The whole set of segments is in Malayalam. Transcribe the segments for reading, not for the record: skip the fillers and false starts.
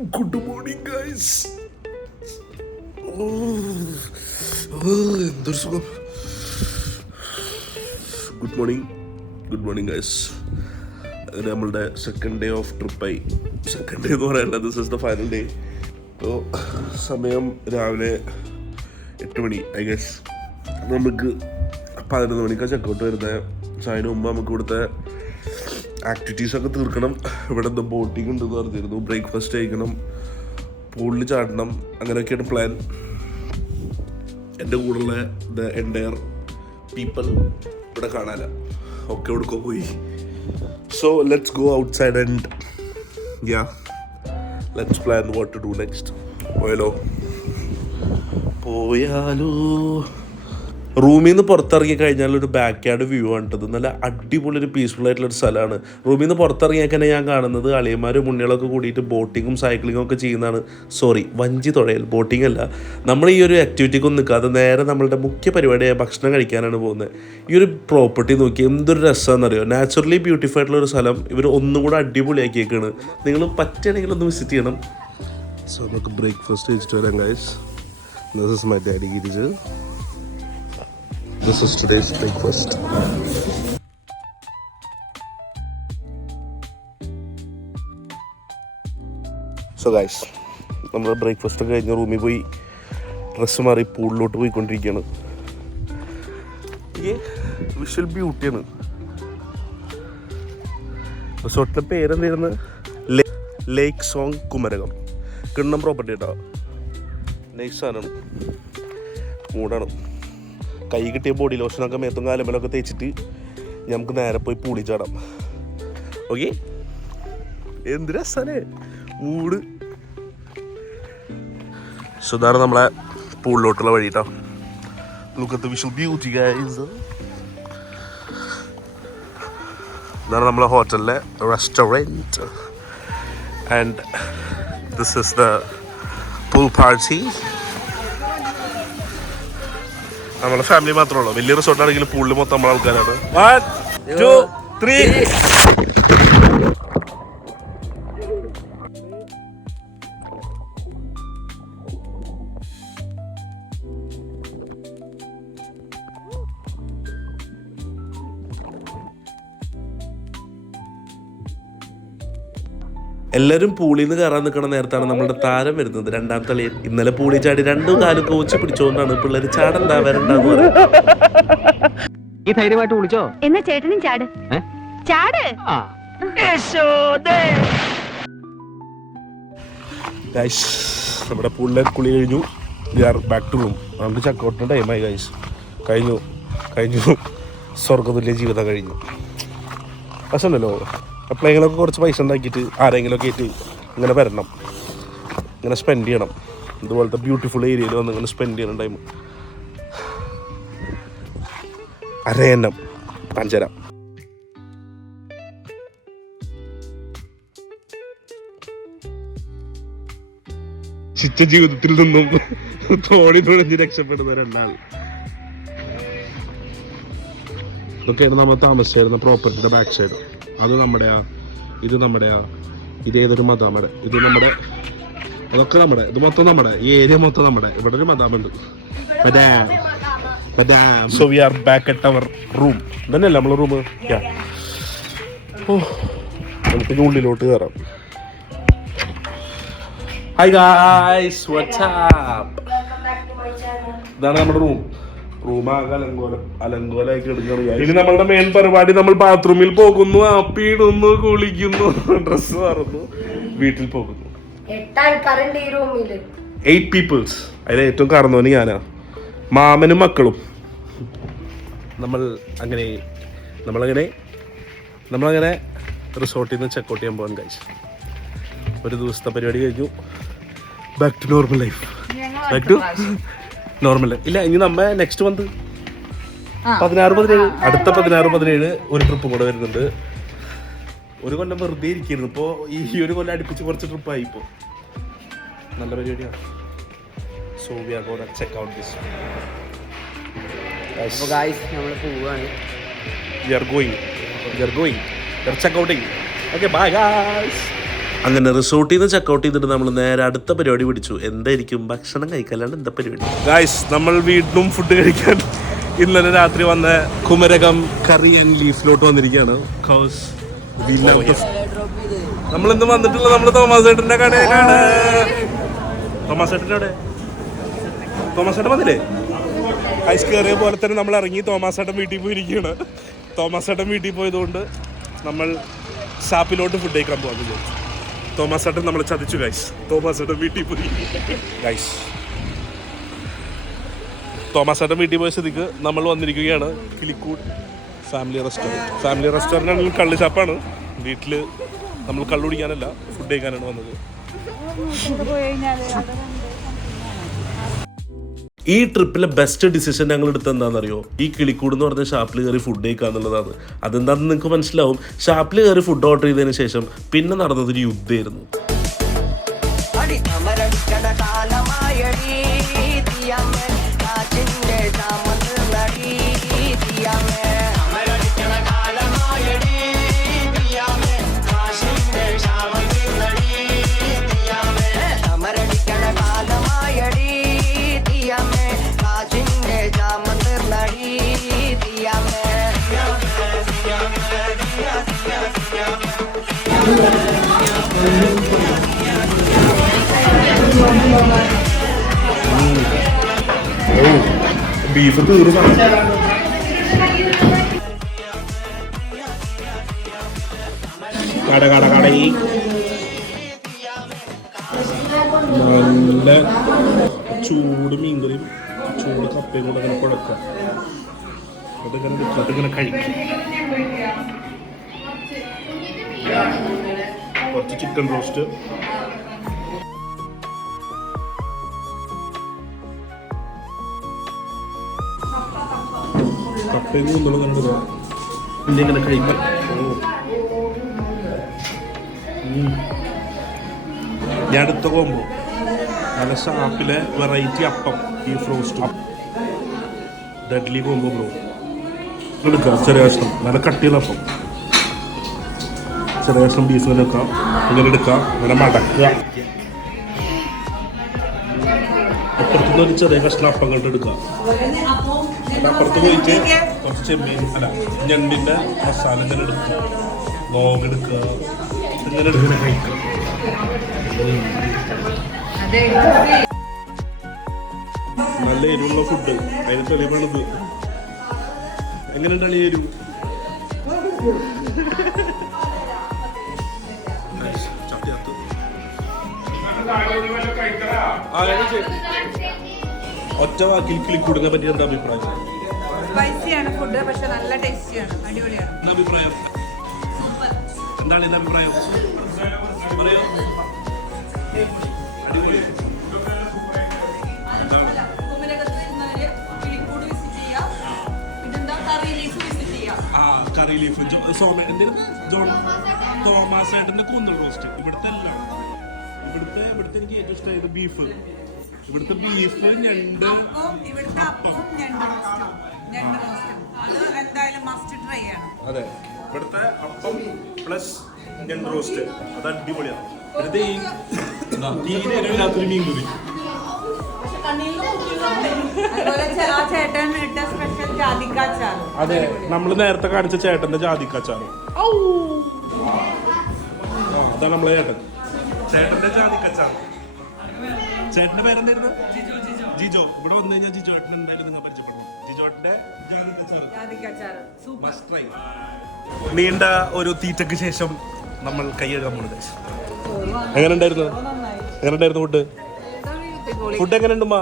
Good morning, guys. എന്തൊരു സുഖം. Good morning guys. അങ്ങനെ നമ്മളുടെ സെക്കൻഡ് ഡേ ഓഫ് ട്രിപ്പായി. സെക്കൻഡ് ഡേ എന്ന് പറയണ്ട, this is the final day. ഇപ്പോൾ സമയം രാവിലെ 8 മണി. ഐ ഗസ് നമുക്ക് 11 മണിക്കാണ് ചെക്കൗട്ട് വരുന്നത്. പക്ഷേ അതിന് മുമ്പ് നമുക്ക് ഇവിടുത്തെ ആക്ടിവിറ്റീസൊക്കെ തീർക്കണം. ഇവിടെ എന്താ ബോട്ടിങ് ഉണ്ടെന്ന് പറഞ്ഞിരുന്നു. ബ്രേക്ക്ഫാസ്റ്റ് കഴിക്കണം, പൂളിൽ ചാടണം, അങ്ങനെയൊക്കെയാണ് പ്ലാൻ. എൻ്റെ കൂടെയുള്ള ദ എൻറ്റയർ പീപ്പിൾ ഇവിടെ കാണാനില്ല, ഒക്കെ എവിടെക്കോ പോയി. So let's go outside and let's plan what to do next. പോയാലോ. റൂമിൽ നിന്ന് പുറത്തിറങ്ങി കഴിഞ്ഞാൽ ഒരു ബാക്ക് യാർഡ് വ്യൂ ആണിട്ടത്. നല്ല അടിപൊളി ഒരു പീസ്ഫുൾ ആയിട്ടുള്ളൊരു സ്ഥലമാണ്. റൂമിൽ നിന്ന് പുറത്തിറങ്ങിയാൽ തന്നെ ഞാൻ കാണുന്നത് അളിയന്മാരും ഉണ്ണികളൊക്കെ കൂടിയിട്ട് ബോട്ടിങ്ങും സൈക്ലിങ്ങും ഒക്കെ ചെയ്യുന്നതാണ്. വഞ്ചി തുഴയൽ, ബോട്ടിംഗ് അല്ല. നമ്മൾ ഈ ഒരു ആക്ടിവിറ്റിക്കൊന്നും നിൽക്കാതെ നേരെ നമ്മളുടെ മുഖ്യ പരിപാടിയായ ഭക്ഷണം കഴിക്കാനാണ് പോകുന്നത്. ഈ ഒരു പ്രോപ്പർട്ടി നോക്കി എന്തൊരു രസമാണെന്നറിയോ. നാച്ചുറലി ബ്യൂട്ടിഫൈ ആയിട്ടുള്ള ഒരു സ്ഥലം ഇവർ ഒന്നും കൂടെ അടിപൊളിയാക്കിയേക്കാണ്. നിങ്ങൾ പറ്റുകയാണെങ്കിൽ ഒന്ന് വിസിറ്റ് ചെയ്യണം. സോ നമുക്ക് ബ്രേക്ക്ഫാസ്റ്റ് കഴിച്ചിട്ട് വരാം guys. This is my daddy Girij. This is today's breakfast. So guys, നമ്മൾ ബ്രേക്ക്ഫാസ്റ്റ് ഒക്കെ കഴിഞ്ഞ് റൂമിൽ പോയി ഡ്രസ്സ് മാറി പൂളിലോട്ട് പോയിക്കൊണ്ടിരിക്കുകയാണ്. ഈ വിഷ്വൽ ബ്യൂട്ടിയാണ്. റിസോർട്ടിൻ്റെ പേരെന്തായിരുന്നു? ലേക്ക് സോങ് കുമരകം. കിണ്ണം പ്രോപ്പർട്ടി കേട്ടോ. നൈസാണ്, മൂടാണ്. കൈ കിട്ടിയ ബോഡി ലോഷനൊക്കെ മേത്തും കാലുമലൊക്കെ തേച്ചിട്ട് നമുക്ക് നേരെ പോയി പൂളി ചാടാം. ഓക്കെ, എന്ത് രസമല്ലേ മൂട്. സോ ഇതാണ് നമ്മളെ പൂളിലോട്ടുള്ള വഴി കേട്ടോ. Look at the visual beauty guys. ഇതാണ് നമ്മളെ ഹോട്ടലിലെ restaurant. And this is the pool party. നമ്മളെ ഫാമിലി മാത്രമേ ഉള്ളൂ. വലിയ റിസോർട്ടാണെങ്കിൽ പൂളിൽ മൊത്തം നമ്മളെ ആൾക്കാരാണ്. 1 2 3. എല്ലാവരും പൂളിൽ നിന്ന് കയറാൻ നിൽക്കണ നേരത്താണ് നമ്മളുടെ താരം വരുന്നത്. രണ്ടാമത്തെ കളിയിൽ ഇന്നലെ പൂളി ചാടി 2 കാലും കോച്ച് പിടിച്ചോണ്ടാണ് പിള്ളേർ ചാടണ്ടാ വരണ്ടാന്ന് പറയുന്നത്. ധൈര്യമായിട്ട് വിളിച്ചോ എന്നാ ചേട്ടനും ചാട് ചാട്. ഗൈസ്, നമ്മുടെ പൂളിലെ കുളി കഴിഞ്ഞു. We are back to room. നമുക്ക് ചെക്കൗട്ടിൻ്റെ ടൈമായി ഗൈസ്. കഴിഞ്ഞു സ്വർഗതുല്യ ജീവിതം കഴിഞ്ഞു. രസമുണ്ടല്ലോ. എപ്പോഴെങ്കിലൊക്കെ കുറച്ച് പൈസ ഉണ്ടാക്കിയിട്ട് ആരെങ്കിലുമൊക്കെ ആയിട്ട് ഇങ്ങനെ വരണം, ഇങ്ങനെ സ്പെൻഡ് ചെയ്യണം. ഇതുപോലത്തെ ബ്യൂട്ടിഫുൾ ഏരിയയിൽ വന്ന് ഇങ്ങനെ സ്പെൻഡ് ചെയ്യണം ടൈം. അരയന്നം പഞ്ചരം. ശിച്ച ജീവിതത്തിൽ നിന്നും തോണി തുഴഞ്ഞ് രക്ഷപ്പെടുന്ന 2 ആൾ. ഇതൊക്കെയാണ് നമ്മൾ താമസിച്ചിരുന്ന പ്രോപ്പർട്ടിയുടെ ബാക്ക് സൈഡ്. അത് നമ്മുടെയാ, ഇത് നമ്മുടെയാ, ഇത് ഏതൊരു മദാമയുടെ, ഇത് നമ്മുടെ, അതൊക്കെ നമ്മുടെ, ഇത് മൊത്തം നമ്മുടെ, ഈ ഏരിയ മൊത്തം നമ്മുടെ. ഇവിടെ ഒരു മദാമുണ്ട്. So we are back at our room. ഇതന്നെയല്ല നമ്മളെ റൂം. നമുക്ക് ഉള്ളിലോട്ട് കയറാം. Hi guys, what's up. ഇതാണ് നമ്മുടെ റൂമാകെ അലങ്കോലായി കിടക്കുകയാണ്. ഇനി നമ്മളുടെ മെയിൻ പരിപാടി, നമ്മൾ ബാത്റൂമിൽ പോകുന്നു, അപ്പിയിടുന്നു, കുളിക്കുന്നു, ഡ്രസ്സ് മാറുന്നു, വീട്ടിൽ പോകുന്നു. 8 പീപ്പിൾസ്. അതിൽ ഏറ്റവും കാരണവന് ഞാനാ, മാമനും മക്കളും. നമ്മളങ്ങനെ റിസോർട്ടിൽ നിന്ന് ചെക്കൗട്ട് ചെയ്യാൻ പോകാൻ കഴിച്ചു. ഒരു ദിവസത്തെ പരിപാടി കഴിഞ്ഞു. Back to normal life. Normal ഇല്ല. ഇനി നമ്മ നെക്സ്റ്റ് മന്ത് 16-17 അടുത്ത 16-17 ഒരു ട്രിപ്പ് കൂടെ വരുന്നുണ്ട്. ഒരു കൊല്ലം വെറുതെ ഇരിക്കുന്നു. ഇപ്പോൾ ഈ ഒരു കൊല്ലം അടുപ്പിച്ച് കുറച്ച് ട്രിപ്പായി. ഇപ്പോൾ നല്ല പരിപാടിയാണ്. So we are gonna check out this. നമ്മൾ പോവാണ്. We are going. We are checking. Okay, bye guys. അങ്ങനെ റിസോർട്ടിൽ നിന്ന് ചെക്കൗട്ട് ചെയ്തിട്ട് നമ്മൾ നേരെ അടുത്ത പരിപാടി പിടിച്ചു. എന്തായിരിക്കും? ഭക്ഷണം കഴിക്കാനാണ് എന്താ പരിപാടി. ഗായ്സ്, നമ്മൾ വീണ്ടും ഫുഡ് കഴിക്കാൻ ഇന്നലെ രാത്രി വന്ന കുമരകം കറി ആൻഡ് ലീഫിലോട്ട് വന്നിരിക്കുകയാണ്. നമ്മളിന്ന് വന്നിട്ടുള്ള നമ്മുടെ തോമസ് ചേട്ടന്റെ കടയിലാണ്. തോമസ് ചേട്ടൻ്റെ അവിടെ തോമസ് ചേട്ടൻ വന്നില്ലേ? ഐസ് കയറിയ പോലെ തന്നെ നമ്മൾ ഇറങ്ങി തോമസ് ചേട്ടൻ വീട്ടിൽ പോയിരിക്കുകയാണ്. തോമസ് ചേട്ടൻ വീട്ടിൽ പോയതുകൊണ്ട് നമ്മൾ ഷാപ്പിലോട്ട് ഫുഡ് കഴിക്കാൻ പോകാൻ വിചാരിച്ചു. തോമസ് ചേട്ടൻ നമ്മളെ ചതിച്ചു ഗൈസ്. തോമസ് ചേട്ടൻ വീട്ടിൽ പോയി ഗൈസ്. തോമസ് ചേട്ടൻ വീട്ടിൽ പോയ സ്ഥിതിക്ക് നമ്മൾ വന്നിരിക്കുകയാണ് കിളിക്കൂട് ഫാമിലി റെസ്റ്റോറൻറ്റ്. ഫാമിലി റെസ്റ്റോറൻ്റ് ആണെങ്കിൽ കള്ള് ഷാപ്പാണ്. വീട്ടിൽ നമ്മൾ കള്ളു കുടിക്കാനല്ല, ഫുഡ് കഴിക്കാനാണ് വന്നത്. ഈ ട്രിപ്പിലെ ബെസ്റ്റ് ഡിസിഷൻ ഞങ്ങൾ എടുത്തത് എന്താണെന്നറിയോ? ഈ കിളിക്കൂട് എന്ന് പറഞ്ഞ ഷാപ്പിൽ കയറി ഫുഡ് കഴിക്കുക എന്നുള്ളതാണ്. അതെന്താണെന്ന് നിങ്ങൾക്ക് മനസ്സിലാവും. ഷാപ്പിൽ കയറി ഫുഡ് ഓർഡർ ചെയ്തതിന് ശേഷം പിന്നെ നടന്നതൊരു യുദ്ധമായിരുന്നു. ബീഫ് തീർന്നു. കടകടകടയി നല്ല ചൂട് മീൻകറിയും ചൂട് കപ്പയും കൂടെ അങ്ങനെ കുഴക്കാം. അതിങ്ങനെ കഴിക്കും. കുറച്ച് ചിക്കൻ റോസ്റ്റ്, കപ്പയും കൂന്തളും കണ്ടത് ഇങ്ങനെ കഴിക്കാൻ. ഞാൻ അടുത്ത കോമ്പോ നല്ല ഷാപ്പിലെ വെറൈറ്റി അപ്പം, beef roast, deadly combo bro. എടുക്കാം ചെറിയ കഷ്ണം, നല്ല കട്ടിയുള്ള അപ്പം, ചെറിയ കഷ്ണം ബീഫ് ഇങ്ങനെ വെക്കാം, ഇങ്ങനെ എടുക്കാം, ഇങ്ങനെ മടക്കുക. അപ്പുറത്തുനിന്ന് ഒരു ചെറിയ കഷ്ണം അപ്പം കണ്ട് എടുക്കാം. അപ്പുറത്ത് പോയിട്ട് കുറച്ച് ചെമ്മീൻ അല്ല ഞണ്ടിൻ്റെ മസാല ഇങ്ങനെ എടുക്കുക, ലോഗ് എടുക്കുക, ഇങ്ങനെ എടുക്കുന്ന കഴിക്കുക. നല്ല എരിവുള്ള ഫുഡ്, അതിന് തെളിവാണിത്. എങ്ങനെയുണ്ട് അളി എരിവ്? ഒറ്റ വാക്കിൽ കിളിക്കൂടിനെ പറ്റി എന്താ അഭിപ്രായം? സ്പൈസിയാണ് ഫുഡ്, പക്ഷെ നല്ല ടേസ്റ്റിയാണ്, അടിപൊളിയാണ്. അഭിപ്രായം എന്താണ് ഇതിന്റെ അഭിപ്രായം? കറി ലീഫ് തോമസ് ഏട്ടന്റെ കൂന്തൽ റോസ്റ്റ്. ഇവിടുത്തെ എല്ലാം ഇവിടുത്തെ എനിക്ക് ഏറ്റവും ഇഷ്ടമായത് ബീഫ്. ഇവിടുത്തെ ബീഫ്, ഞണ്ട്, ഇവിടുത്തെ അപ്പവും ഞണ്ട് റോസ്റ്റും അത് എന്തായാലും മസ്റ്റ് ട്രൈ ആണ്. അതെ, ഇവിടുത്തെ അപ്പം പ്ലസ് ഞണ്ട് റോസ്റ്റ് അത് അടിപൊളിയാണ്. ഇവിടുത്തെ തീരെ എരിവില്ലാത്തൊരു മീൻ കറി. അതെ, നമ്മൾ നേരത്തെ കാണിച്ച ചേട്ടന്റെ ജാതിക്കാച്ചാറ്. അതാണ് നമ്മളെ ചേട്ടന്റെ ജാതിക്കാച്ചാറ്. ചേട്ടന്റെ പേരെന്തായിരുന്നു? ജിജോ. ഇവിടെ വന്നു കഴിഞ്ഞാൽ ജിജോ ഏട്ടൻ എന്തായാലും നിങ്ങൾ പരിചയപ്പെടും. ജിജോട്ടന്റെ ജാതിക്കാച്ചാറ് മസ്റ്റ് ട്രൈ. നീണ്ട ഒരു തീറ്റക്ക് ശേഷം നമ്മൾ കൈയ്യഴുകാൻ പോകുന്നത്. എങ്ങനെ ഉണ്ടായിരുന്നു ഫുഡ് എങ്ങനെയുണ്ടുമ്മ?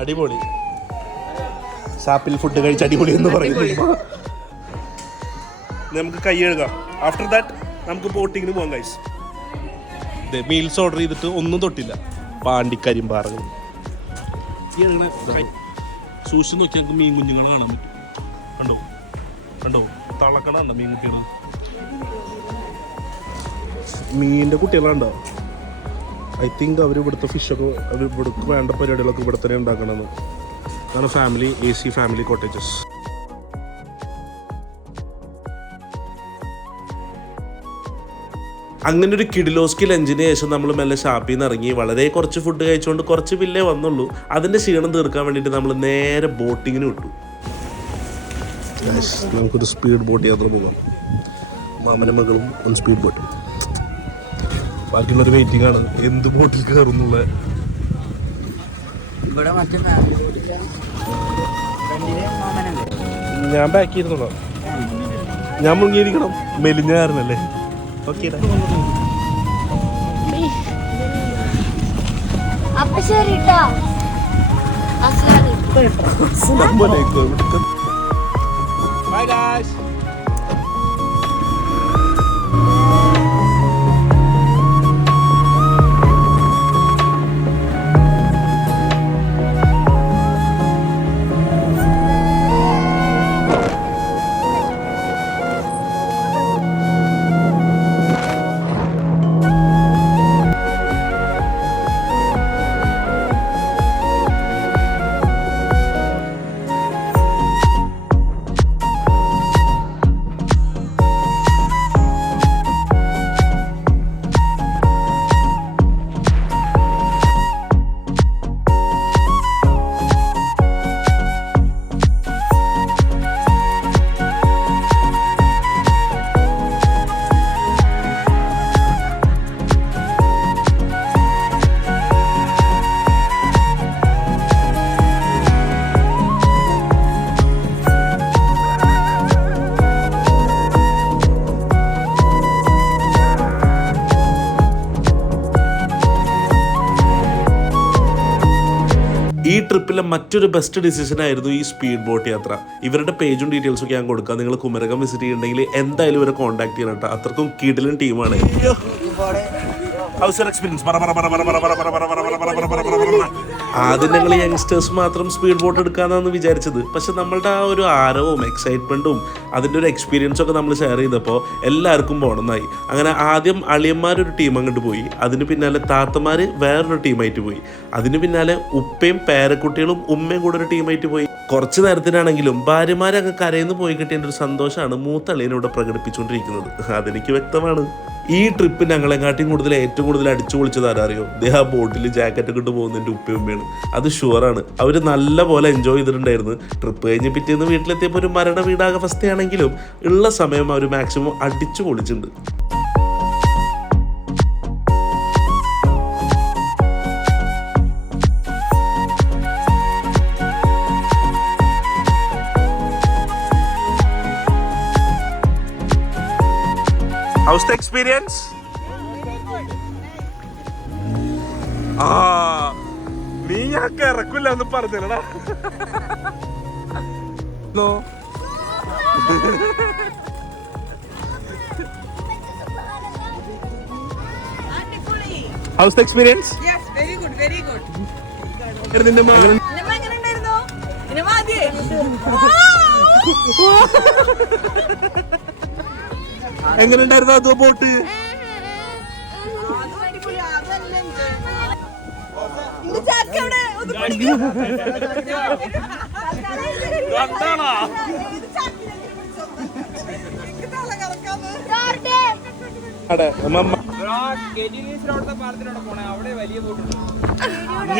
അടിപൊളി. ഷാപ്പിൽ ഫുഡ് കഴിച്ച് അടിപൊളി എന്ന് പറയുന്നു. നമുക്ക് കൈ കഴുകാം. ആഫ്റ്റർ ദാറ്റ് നമുക്ക് ബോട്ടിങ്ങിന് പോകാം ഗൈസ്. മീൽസ് ഓർഡർ ചെയ്തിട്ട് ഒന്നും തൊട്ടില്ല. പാണ്ടിക്കരിമ്പാറകൾ സൂക്ഷിച്ച് നോക്കി നമുക്ക് മീൻ കുഞ്ഞുങ്ങളെ കാണാൻ പറ്റും. കണ്ടോ തളക്കണുണ്ടോ മീൻ കുട്ടികൾ? മീനിൻ്റെ കുട്ടികളുണ്ടോ? ഐ തിങ്ക് അവർ ഇവിടുത്തെ ഫിഷൊക്കെ ഇവിടേക്ക് വേണ്ട പരിപാടികളൊക്കെ ഇവിടെ തന്നെ ഉണ്ടാക്കണമെന്ന്. അതാണ് ഫാമിലി AC ഫാമിലി കോട്ടേജസ്. അങ്ങനെ ഒരു കിഡിലോസ്കി ലഞ്ചിന് ശേഷം നമ്മൾ മെല്ലെ ഷാപ്പിൽ നിന്ന് ഇറങ്ങി വളരെ കുറച്ച് ഫുഡ് കഴിച്ചുകൊണ്ട് കുറച്ച് ബില്ലേ വന്നുള്ളൂ. അതിൻ്റെ ക്ഷീണം തീർക്കാൻ വേണ്ടിയിട്ട് നമ്മൾ നേരെ ബോട്ടിങ്ങിന് വിട്ടു. നമുക്കൊരു സ്പീഡ് ബോട്ട് യാത്ര പോകാം. മാമനും മകളും ഒന്ന് സ്പീഡ് ബോട്ട്, ബാക്കിയുള്ളൊരു വെയിറ്റിംഗ് ആണ് എന്ത് ബോട്ടിൽ കയറുന്നുള്ള. ഇവിടെ മറ്റേ ഞാൻ ബാക്ക് ചെയ്തിട്ടുണ്ടോ? ഞാൻ മുങ്ങിയിരിക്കണം, മെലിഞ്ഞായിരുന്നല്ലേ. ഓക്കെ അപ്പൊ ശരി ട്ടോ. Bye guys. ഈ ട്രിപ്പിലെ മറ്റൊരു ബെസ്റ്റ് ഡിസിഷൻ ആയിരുന്നു ഈ സ്പീഡ് ബോട്ട് യാത്ര. ഇവരുടെ പേജും ഡീറ്റെയിൽസും ഒക്കെ ഞാൻ കൊടുക്കാം. നിങ്ങൾ കുമരകം വിസിറ്റ് ചെയ്യുന്നുണ്ടെങ്കിൽ എന്തായാലും ഇവരെ കോൺടാക്ട് ചെയ്യണം കേട്ടോ. അത്രക്കും കിടിലൻ ടീമാണ്. ആദ്യം ഞങ്ങൾ യങ്സ്റ്റേഴ്സ് മാത്രം സ്പീഡ് ബോട്ട് എടുക്കാന്നാണ് വിചാരിച്ചത്. പക്ഷെ നമ്മളുടെ ആ ഒരു ആരവവും എക്സൈറ്റ്മെന്റും അതിൻ്റെ ഒരു എക്സ്പീരിയൻസും ഒക്കെ നമ്മൾ ഷെയർ ചെയ്തപ്പോൾ എല്ലാവർക്കും പോകണമെന്നായി. അങ്ങനെ ആദ്യം അളിയന്മാരൊരു ടീം അങ്ങോട്ട് പോയി, അതിന് പിന്നാലെ താത്തമാർ വേറൊരു ടീമായിട്ട് പോയി, അതിന് പിന്നാലെ ഉപ്പയും പേരക്കുട്ടികളും ഉമ്മയും കൂടെ ഒരു ടീമായിട്ട് പോയി. കുറച്ച് നേരത്തിനാണെങ്കിലും ഭാര്യമാരങ്ങ് കരയിന്ന് പോയി കിട്ടിയതിൻ്റെ ഒരു സന്തോഷമാണ് മൂത്തളിയനോട് പ്രകടിപ്പിച്ചുകൊണ്ടിരിക്കുന്നത്. അതെനിക്ക് വ്യക്തമാണ്. ഈ ട്രിപ്പ് ഞങ്ങളെക്കാട്ടിയും കൂടുതൽ ഏറ്റവും കൂടുതൽ അടിച്ചു പൊളിച്ചത് ആരറിയോ? ആ ബോട്ടിൽ ജാക്കറ്റ് ഇട്ട് പോകുന്നതിൻ്റെ ഉപ്പയും ഉമ്മയാണ്. അത് ഷുവറാണ്. അവർ നല്ല പോലെ എൻജോയ് ചെയ്തിട്ടുണ്ടായിരുന്നു. ട്രിപ്പ് കഴിഞ്ഞ് പിറ്റേന്ന് വീട്ടിലെത്തിയപ്പോൾ ഒരു മരണ വീടാകെ അവസ്ഥയാണെങ്കിലും ഉള്ള സമയം അവർ മാക്സിമം അടിച്ചു പൊളിച്ചിട്ടുണ്ട്. How's the experience? നീ ഞാൻ ഇറക്കില്ല എന്ന് പറഞ്ഞല്ലടാ. How's the experience? Yes, very good, very good. എങ്ങനെയുണ്ടായിരുന്നു അതോ ബോട്ട്?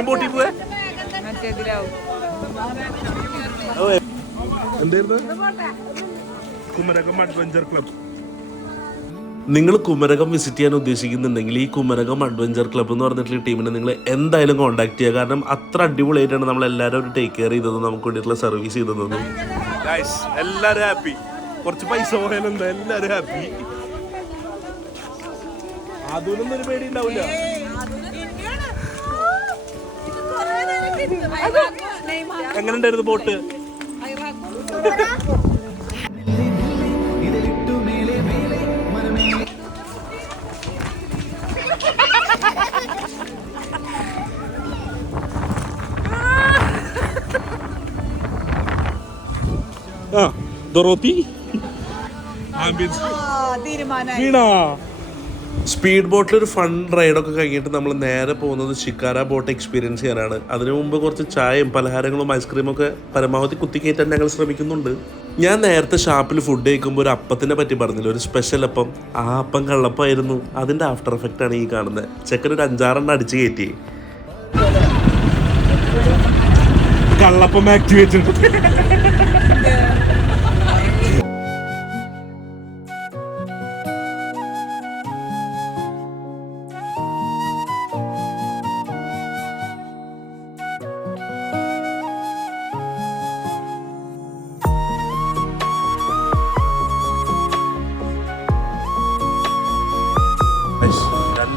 ബോട്ടിൽ പോവേ എന്തായിരുന്നു? Kumarakom adventure club. നിങ്ങൾ കുമരകം വിസിറ്റ് ചെയ്യാൻ ഉദ്ദേശിക്കുന്നുണ്ടെങ്കിൽ ഈ കുമരകം അഡ്വഞ്ചർ ക്ലബ്ബ് എന്ന് പറഞ്ഞിട്ടുള്ള ടീമിനെ നിങ്ങൾ എന്തായാലും കോൺടാക്ട് ചെയ്യുക. കാരണം അത്ര അടിപൊളിയായിട്ടാണ് നമ്മളെല്ലാവരും ഒരു ടേക്ക് കെയർ ചെയ്തതും നമുക്ക് വേണ്ടിയിട്ടുള്ള സർവീസ് ചെയ്തതും. എല്ലാവരും ഹാപ്പി. കുറച്ച് പൈസ പോയാലും എന്താ എല്ലാവരും ഹാപ്പി. അതൊന്നും ഒരു പേടി ഉണ്ടാവില്ല. എങ്ങനെ ഉണ്ടായിരുന്നു ബോട്ട്? സ്പീഡ് ബോട്ടിൽ ഒരു ഫൺ റൈഡൊക്കെ കഴിഞ്ഞിട്ട് നമ്മൾ നേരെ പോകുന്നത് ഷിക്കാര ബോട്ട് എക്സ്പീരിയൻസ് ചെയ്യാനാണ്. അതിനു മുമ്പ് കുറച്ച് ചായയും പലഹാരങ്ങളും ഐസ്ക്രീമൊക്കെ പരമാവധി കുത്തിക്കയറ്റാൻ ഞങ്ങൾ ശ്രമിക്കുന്നുണ്ട്. ഞാൻ നേരത്തെ ഷാപ്പിൽ ഫുഡ് കഴിക്കുമ്പോൾ ഒരു അപ്പത്തിനെ പറ്റി പറഞ്ഞില്ല, ഒരു സ്പെഷ്യൽ അപ്പം. ആ അപ്പം കള്ളപ്പമായിരുന്നു. അതിൻ്റെ ആഫ്റ്റർ എഫക്റ്റ് ആണ് ഈ കാണുന്നത്. ചെക്കൻ ഒരു 5-6 അടിച്ച് കയറ്റി. കള്ളപ്പം ആക്ടിവേറ്റ്.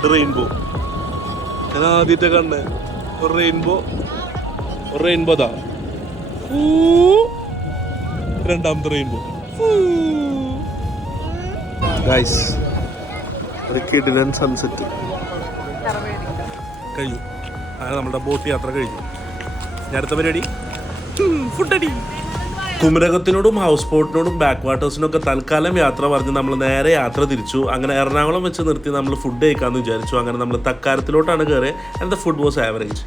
റെയിൻബോ ഞാൻ ആദ്യത്തെ കണ്ടേ. ഒരു റെയിൻബോ ദാ രണ്ടാമത്തെ റെയിൻബോ. ഗൈസ് ഒരു കിടിലൻ സൺസെറ്റ് കഴിഞ്ഞു. അങ്ങനെ നമ്മുടെ ബോട്ട് യാത്ര കഴിഞ്ഞു. ഞാൻ അടുത്ത പരിപാടി ഫുഡടി. കുമരകത്തിനോടും ഹൗസ് ബോട്ടിനോടും ബാക്ക് വാട്ടേഴ്സിനൊക്കെ തൽക്കാലം യാത്ര പറഞ്ഞ് നമ്മൾ നേരെ യാത്ര തിരിച്ചു. അങ്ങനെ എറണാകുളം വെച്ച് നിർത്തി നമ്മൾ ഫുഡ് കഴിക്കാമെന്ന് വിചാരിച്ചു. അങ്ങനെ നമ്മൾ തക്കാരത്തിലോട്ടാണ് കയറി. And the food was average.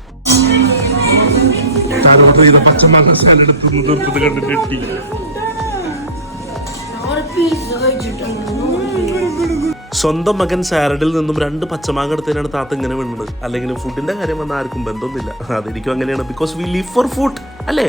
സ്വന്തം മകൻ സാലഡിൽ നിന്നും 2 പച്ചമാങ്ങ എടുത്തതിനാണ് താത്ത ഇങ്ങനെ വീണത്. അല്ലെങ്കിൽ ഫുഡിന്റെ കാര്യം വന്നാൽ ആർക്കും ബന്ധമൊന്നുമില്ല. അതെനിക്കും അങ്ങനെയാണ്. Because we live for food അല്ലേ.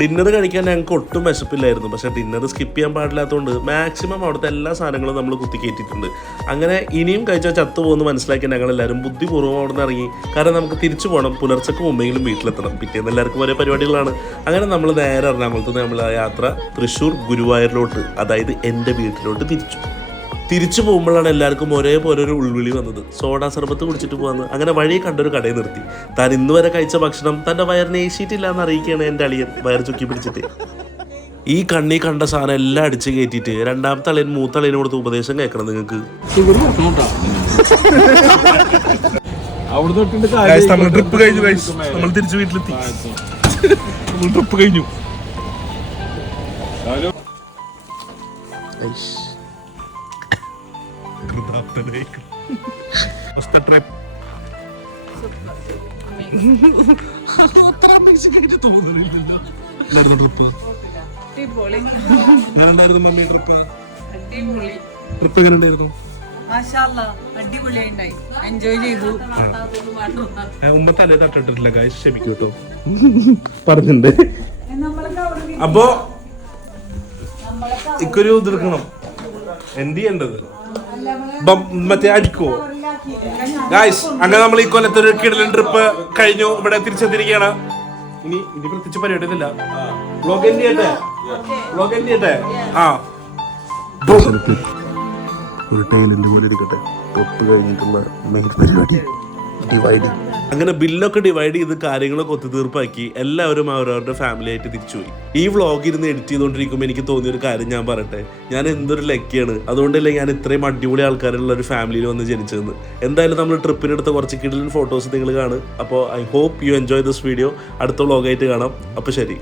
ഡിന്നർ കഴിക്കാൻ ഞങ്ങൾക്ക് ഒട്ടും വിശപ്പില്ലായിരുന്നു. പക്ഷേ ഡിന്നർ സ്കിപ്പ് ചെയ്യാൻ പാടില്ലാത്തതുകൊണ്ട് മാക്സിമം അവിടുത്തെ എല്ലാ സാധനങ്ങളും നമ്മൾ കുത്തിക്കയറ്റിയിട്ടുണ്ട്. അങ്ങനെ ഇനിയും കഴിച്ചാൽ ചത്തു പോകുമെന്ന് മനസ്സിലാക്കി ഞങ്ങളെല്ലാവരും ബുദ്ധിപൂർവ്വം അവിടെ നിന്ന് ഇറങ്ങി. കാരണം നമുക്ക് തിരിച്ചു പോകണം. പുലർച്ചക്ക് മുമ്പെങ്കിലും വീട്ടിലെത്തണം. പിറ്റേന്ന് എല്ലാവർക്കും ഒരേ പരിപാടികളാണ്. അങ്ങനെ നമ്മൾ നേരെ എറണാകുളത്ത് നിന്ന് നമ്മൾ ആ യാത്ര തൃശ്ശൂർ ഗുരുവായൂരിലോട്ട്, അതായത് എൻ്റെ വീട്ടിലോട്ട് തിരിച്ചു പോകുമ്പോഴാണ് എല്ലാവർക്കും ഒരേപോലെ ഒരു ഉൾവിളി വന്നത്. സോഡാ സർബത്ത് കുടിച്ചിട്ട് പോകാന്ന്. അങ്ങനെ വഴി കണ്ടൊരു കടയിൽ നിർത്തി. താൻ ഇന്ന് വരെ കഴിച്ച ഭക്ഷണം തൻ്റെ വയറിനെ ഏശിയിട്ടില്ല എന്ന് അറിയിക്കുകയാണ് എൻ്റെ അളിയൻ വയർ ചുക്കി പിടിച്ചിട്ട്. ഈ കണ്ണി കണ്ട സാധനം എല്ലാം അടിച്ച് കയറ്റിയിട്ട് രണ്ടാമത്തെ അളിയൻ മൂത്തളിയന് കൊടുത്ത് ഉപദേശം കേൾക്കണം നിങ്ങൾക്ക്. ട്രിപ്പ് കഴിഞ്ഞു. നമ്മൾ തിരിച്ചു വീട്ടിലെത്തി. ട്രിപ്പ് കഴിഞ്ഞു. എൻജോയ് ചെയ്തു. ഉമ്മത്തല്ലേ തട്ടിട്ടില്ല ഗൈസ്, ക്ഷമിക്കൂട്ടോ പറഞ്ഞിട്ടുണ്ട്. അപ്പോ ഇക്കൊരു ഇതെടുക്കണം. എന്ത് ചെയ്യേണ്ടത് മറ്റേ അടിക്കോ ഗായ്സ്. അങ്ങനെ നമ്മൾ ഈ കൊല്ലത്തെ ഒരു കിടലൻ ട്രിപ്പ് കഴിഞ്ഞു. ഇവിടെ തിരിച്ചെത്തിരിക്കുകയാണ്. ഇനി പ്രത്യേകിച്ച് പരിപാടിയൊന്നുമില്ല. വ്ലോഗ് എന്ത് ചെയ്യട്ടെ? ആ ഒരു ടൈനിൽ പോലെ ഇരിക്കട്ടെ. തൊട്ട് കഴിഞ്ഞിട്ടുള്ള മെയിൻ പരിപാടി ഡിവൈഡ്. അങ്ങനെ ബില്ലൊക്കെ ഡിവൈഡ് ചെയ്ത് കാര്യങ്ങളൊക്കെ ഒത്തുതീർപ്പാക്കി എല്ലാവരും അവരവരുടെ ഫാമിലി ആയിട്ട് തിരിച്ചുപോയി. ഈ വ്ളോഗ് ഇരുന്ന് എഡിറ്റ് ചെയ്തുകൊണ്ടിരിക്കുമ്പോൾ എനിക്ക് തോന്നിയൊരു കാര്യം ഞാൻ പറയട്ടെ. ഞാൻ എന്തൊരു ലക്കിയാണ്. അതുകൊണ്ടല്ലേ ഞാൻ ഇത്രയും അടിപൊളി ആൾക്കാരുള്ള ഒരു ഫാമിലിയിൽ വന്ന് ജനിച്ചതെന്ന്. എന്തായാലും നമ്മൾ ട്രിപ്പിനെടുത്ത കുറച്ച് കിടിലൻ ഫോട്ടോസ് നിങ്ങൾ കാണും. അപ്പോൾ I hope you enjoy this video. അടുത്ത വ്ളോഗായിട്ട് കാണാം. അപ്പോൾ ശരി.